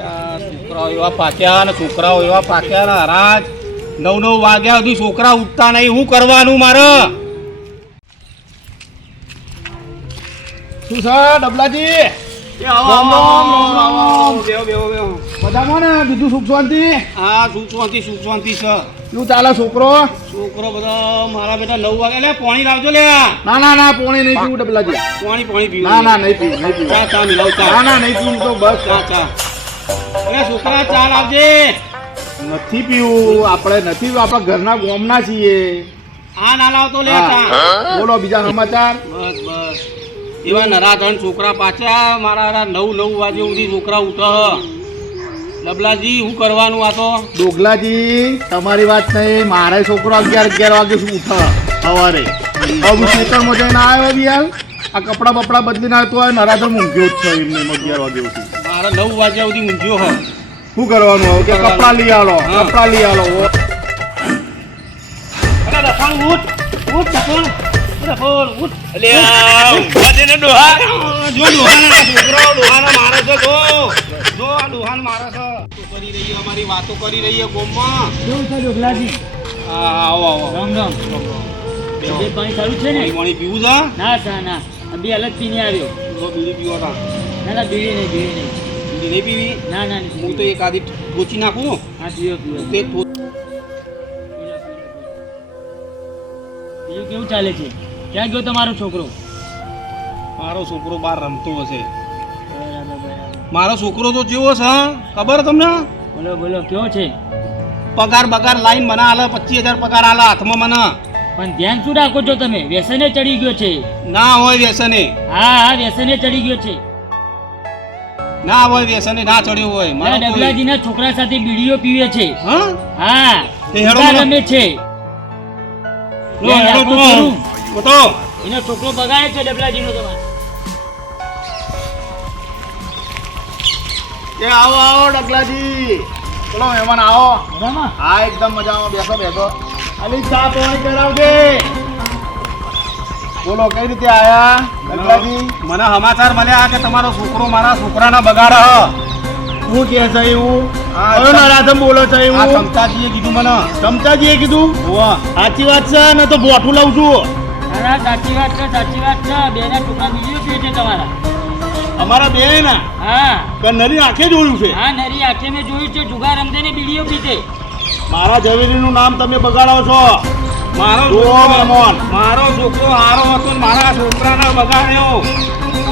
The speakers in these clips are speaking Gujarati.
છોકરાઓ એવા પાક્યા ને છોકરાઓ એવા પાક્યા ને હરાજ 9 વાગ્યા સુધી છોકરા ઉઠતા નહીં. શું કરવાનું મારે? શું છે ડબલાજી? બધામાં ને બીજું સુખ શાંતિ? હા, સુખ શાંતિ છે. શું ચાલે છોકરો? છોકરો બધા મારા બેટા 9 વાગે લે પાણી લાવજો લે. ના પોણી નહીં પીવું ડબલાજી. પાણી પીવું? ના નહીં પીવું. ચા મિલાવ ચા. ના નહીં પીવું તો બસ. ચા અરે છોકરા ચા લાવજે. નથી પીવું આપણે, નથી પીવું. આપણા ઘરના ગોમના છીએ. આ ના લાવતો લે ચા. બોલો બીજા સમાચાર? બસ એવા નરાધન છોકરા પાછા મારા 9 વાગે સુધી છોકરા ઉઠે. ડબલાજી શું કરવાનું આ તો? ડોગલાજી તમારી વાત નહીં, મારે છોકરો 11 વાગે શું ઉઠે સવારે. હવે ખેતરમાં જઈને આવ્યો બિયાલ, આ કપડા બપડા બદલીને આવતો હોય નરાધન ઊંઘ્યો જ છે એમને 11 વાગે ઉઠી. મારા 9 વાગ્યા સુધી ઊંઘ્યો હોય. શું કરવાનું હવે કે કપડા લઈ આલો. અરે રફાણ ઉઠ રફાણ ઉઠ. જો ડોહાના છોકરો ડોહાના મારે છે. જો આ ડોહાન મારે છે. કરી રહી અમારી વાતો કરી રહી ગોમમાં. કેવું છે ડોગલાજી? આવો રામ રામ. બે પાણી સારું છે ને? પાણી પીવું છે? ના બે અલગ પીને આવ્યો. જો બીડી પીવો તા? ના બીડી નહીં. બીડી નહીં પીવી? ના હું તો એક આધી ઠોચી નાખું. હા પીવો. તે બીજું કેવું ચાલે છે? ક્યાં ગયો તમારો છોકરો? મારો છોકરો બહાર રમતો હશે. બરાબર. મારો છોકરો તો જેવો છે ખબર તમને? બોલો કેવો છે? પગાર લાઈન મને હાલે 25,000 પગાર હાલે હાથમાં મને. પણ ધ્યાન શું રાખો છો તમે? વ્યસને ચડી ગયો છે. ના હોય વ્યસને. હા વ્યસને ચડી ગયો છે. ના હોય વ્યસને ના ચડ્યો હોય. મારા ડબલાજી ના છોકરા સાથે બીડીઓ પીવે છે. હા તે હેડો રમે છે. બતો એનો છોકરો બગાડે છે ડબલાજી નો. તમારે આવો ડગલાજી. બોલો મહેમાન આવો. બરાબર. હા એકદમ મજામાં. બેસો. અલી ચા પાણી કરાવજે. બોલો કઈ રીતે આયા ડગલાજી? મને સમાચાર મળ્યા કે તમારો છોકરો મારા છોકરાના બગાડ. શું કે છે એવું? કયો નરાધમ બોલો છે એવું? આ ચમચાજીએ કીધું મને. ચમચાજીએ કીધું? સાચી વાત છે ને તો બોઠું લઉં છું. સાચી વાત છે. બે ના છોકરા બીડીઓ પીવે છે તમારા. અમારા બે ના હા નરી આંખે જોયું છે. હા નરી આંખે મેં જોયું છે. જુગાર રમતે ને બીડીઓ પીતે. મારા ઝવેરીનું નામ તમે બગાડો છો. મારો છોકરો હારો હતો ને મારા છોકરાને બગાડ્યો.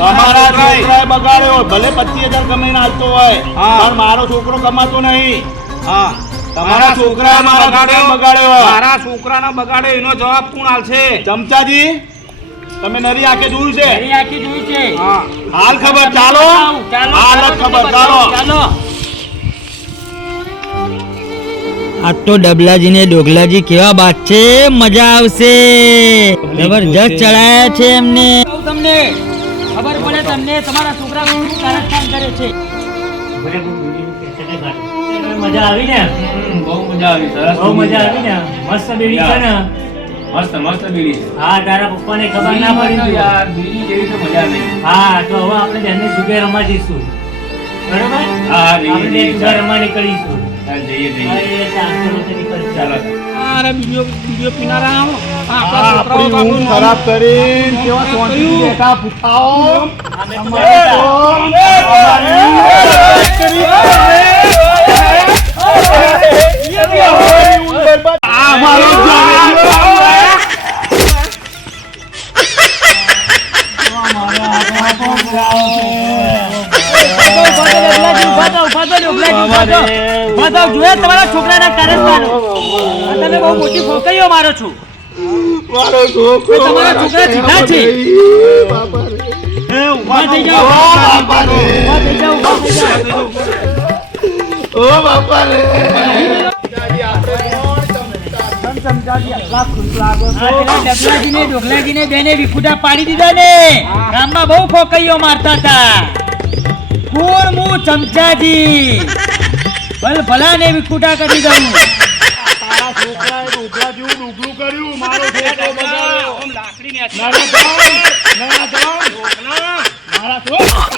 અમારા છોકરાએ બગાડ્યો. ભલે 25,000 કમાઈને આવતો હોય પણ મારો છોકરો કમાતો નહીં. હા તમારા છોકરાએ મારા બગાડ્યો. મારા છોકરાને બગાડ્યો એનો જવાબ કોણ આલશે? ચમચાજી તમે નરી આંખે જોયું છે? નરી આંખે જોયું છે. હા હાલ ખબર. ચાલો હાલ ખબર. ચાલો. આ તો ડબલાજી ને ડોગલાજી કેવા બાત છે. મજા આવશે. જબરજસ્ત ચડાયા છે એમને. તમને ખબર પડે તમને તમારા છોકરા શું કારસ્તાન કરે છે. મજા આવી ને? બહુ મજા આવી. સરસ બહુ મજા આવી ને? મસ્ત બીડી છે ને? મસ્ત બીડી. હા તારા પપ્પાને ખબર ના પડી યાર બીડી જેવી તો મજા નહીં. હા તો હવે આપણે બેનને જુગે રમવા જઈશું. બરોબર? હા આપણે જુગે રમવા નીકળીશું. જઈએ હા, એ ચાલશે, નીકળીશું. ચાલો. અરે બીડીઓ પીનારા આપણી ઊંઘ ખરાબ કરીને કેવા શાંતિથી બેઠા પૂછાઓ. તમારા છોકરાના કારસ્તાન. તમે બહુ મોટી ફોકરીઓ મારો છો. મારો છોકરો તમારા છોકરા જીધા છે. ઉભા થઈ જાઓ. બાપા રે. ઓ બાપા રે. ડોગલાજી ને બેને વિખુટા પાડી દીધા ને. ગામમાં બહુ ફોકરીઓ મારતા હતા. કોણ હું ચમચાજી ભલા ને વિખુટા કરી દઉં. તારા છોકરાએ ડોગલા જેવું ડોગલું કર્યું. મારો છોકરો બગાડ્યો. લાકડી ને મારા છોકરા